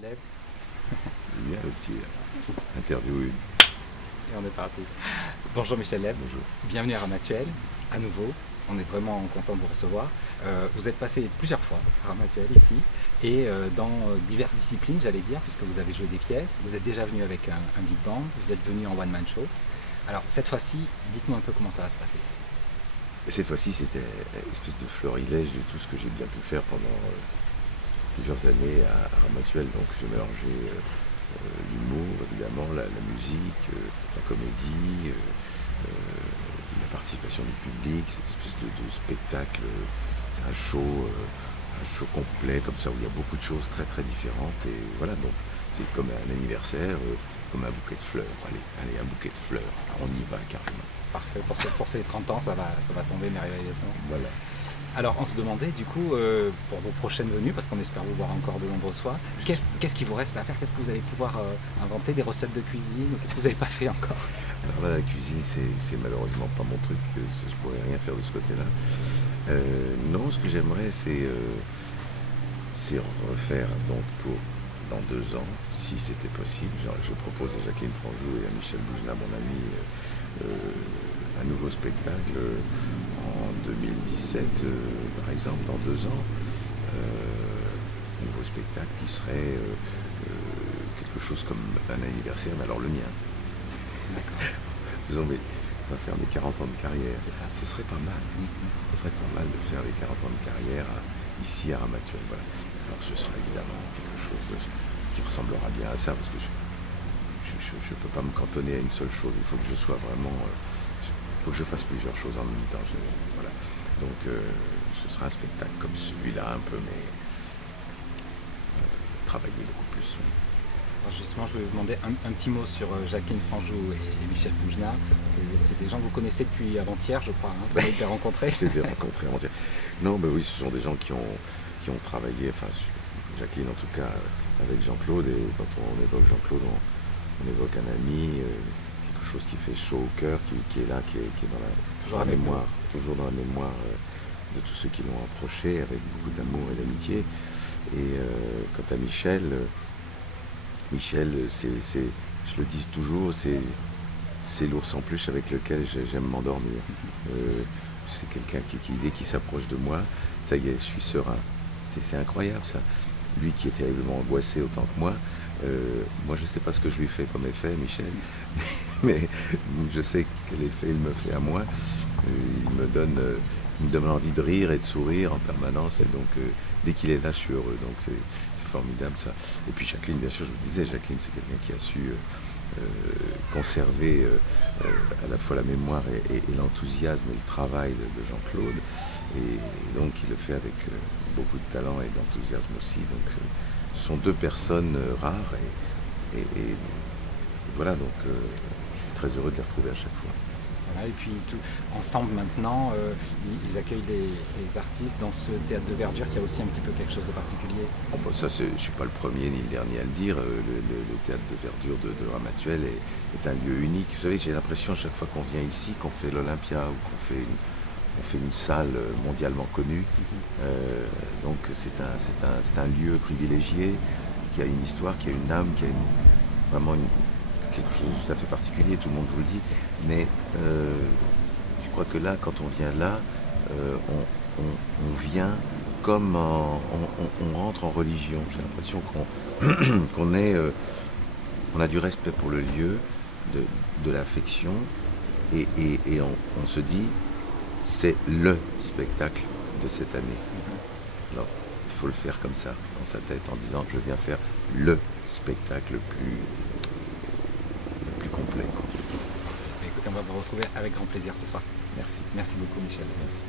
Lève. Bien le petit interview. Et on est parti. Bonjour Michel Lève. Bonjour. Bienvenue à Ramatuelle, à nouveau. On est vraiment content de vous recevoir. Vous êtes passé plusieurs fois à Ramatuelle ici et dans diverses disciplines, j'allais dire, puisque vous avez joué des pièces. Vous êtes déjà venu avec un big band, vous êtes venu en one-man show. Alors cette fois-ci, dites-nous un peu comment ça va se passer. Et cette fois-ci, c'était une espèce de florilège de tout ce que j'ai bien pu faire pendant plusieurs années à Ramatuelle. Donc j'ai mélangé l'humour, évidemment, la musique, la comédie, la participation du public, cette espèce de spectacle. C'est un show complet comme ça où il y a beaucoup de choses très très différentes. Et voilà, donc c'est comme un anniversaire, comme un bouquet de fleurs. Allez, un bouquet de fleurs, on y va carrément. Parfait, pour ces 30 ans, ça va tomber merveilleusement. Voilà. Alors on se demandait du coup, pour vos prochaines venues, parce qu'on espère vous voir encore de nombreuses fois, qu'est-ce qui vous reste à faire? Qu'est-ce que vous allez pouvoir inventer? Des recettes de cuisine? Qu'est-ce que vous n'avez pas fait encore? Alors là, la cuisine, c'est malheureusement pas mon truc, je pourrais rien faire de ce côté-là. Non, ce que j'aimerais, c'est refaire donc dans 2 ans, si c'était possible. Je propose à Jacqueline Franjou et à Michel Boujna, mon ami, un nouveau spectacle en 2017, par exemple, dans 2 ans. Un nouveau spectacle qui serait quelque chose comme un anniversaire, mais alors le mien. Disons, mais on va faire mes 40 ans de carrière. C'est ça. Ce serait pas mal. Ce serait pas mal de faire les 40 ans de carrière ici à Ramatuelle. Voilà. Alors ce sera évidemment quelque chose qui ressemblera bien à ça, parce que je ne peux pas me cantonner à une seule chose. Il faut que je sois vraiment... il faut que je fasse plusieurs choses en même temps. Voilà. Donc ce sera un spectacle comme celui-là un peu, mais travailler beaucoup plus. Alors justement, je vais vous demander un petit mot sur Jacqueline Franjou et Michel Boujna. C'est des gens que vous connaissez depuis avant-hier, je crois, hein, vous avez été rencontrés. Je les ai rencontrés avant-hier. Non, ben oui, ce sont des gens qui ont travaillé, enfin Jacqueline en tout cas, avec Jean-Claude, et quand on évoque Jean-Claude, on évoque un ami, quelque chose qui fait chaud au cœur, qui est là, qui est dans la mémoire, toujours dans la mémoire de tous ceux qui l'ont approché, avec beaucoup d'amour et d'amitié. Et quant à Michel, je le dis toujours, c'est l'ours en peluche avec lequel j'aime m'endormir. C'est quelqu'un qui, dès qu'il s'approche de moi, ça y est, je suis serein. C'est incroyable ça. Lui qui est terriblement angoissé autant que moi, moi je ne sais pas ce que je lui fais comme effet, Michel, mais je sais quel effet il me fait à moi. Il me donne envie de rire et de sourire en permanence, et donc dès qu'il est là, je suis heureux. Donc c'est formidable ça. Et puis Jacqueline, bien sûr, je vous disais, Jacqueline, c'est quelqu'un qui a su conserver à la fois la mémoire et l'enthousiasme et le travail de Jean-Claude, et donc il le fait avec beaucoup de talent et d'enthousiasme aussi. Donc ce sont 2 personnes rares, et voilà, donc je suis très heureux de les retrouver à chaque fois. Voilà, et puis ensemble maintenant, ils accueillent les artistes dans ce théâtre de verdure qui a aussi un petit peu quelque chose de particulier. Oh, bah ça, je ne suis pas le premier ni le dernier à le dire. Le théâtre de verdure de Ramatuelle est un lieu unique. Vous savez, j'ai l'impression à chaque fois qu'on vient ici, qu'on fait l'Olympia ou qu'on fait une salle mondialement connue. Donc c'est un lieu privilégié, qui a une histoire, qui a une âme, qui a vraiment quelque chose de tout à fait particulier, tout le monde vous le dit. Mais je crois que là, quand on vient là, on vient comme on rentre en religion. J'ai l'impression qu'on a du respect pour le lieu, de l'affection, et on se dit, c'est le spectacle de cette année. Alors, il faut le faire comme ça, dans sa tête, en disant que je viens faire le spectacle le plus complet. Écoutez, on va vous retrouver avec grand plaisir ce soir. Merci. Merci beaucoup Michel. Merci.